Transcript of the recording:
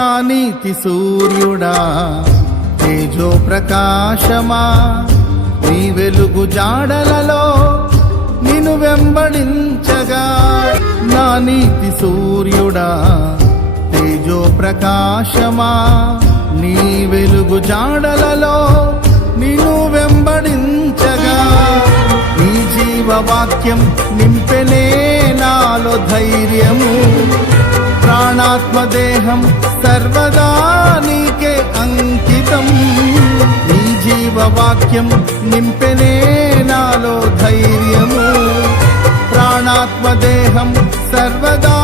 నా నీతి సూర్యుడా తేజో ప్రకాశమా, నీ వెలుగు జాడలలో నిన్ను వెంబడించగా. నా నీతి సూర్యుడా తేజో ప్రకాశమా, నీ వెలుగు జాడలలో నిన్ను వెంబడించగా. నీ జీవవాక్యం నింపెనే నాలో ధైర్యము, ప్రాణాత్మదేహం సర్వదా నీకే అంకితం. నీ జీవవాక్యం నింపెనే నాలో ధైర్యము, ప్రాణాత్మదేహం సర్వదా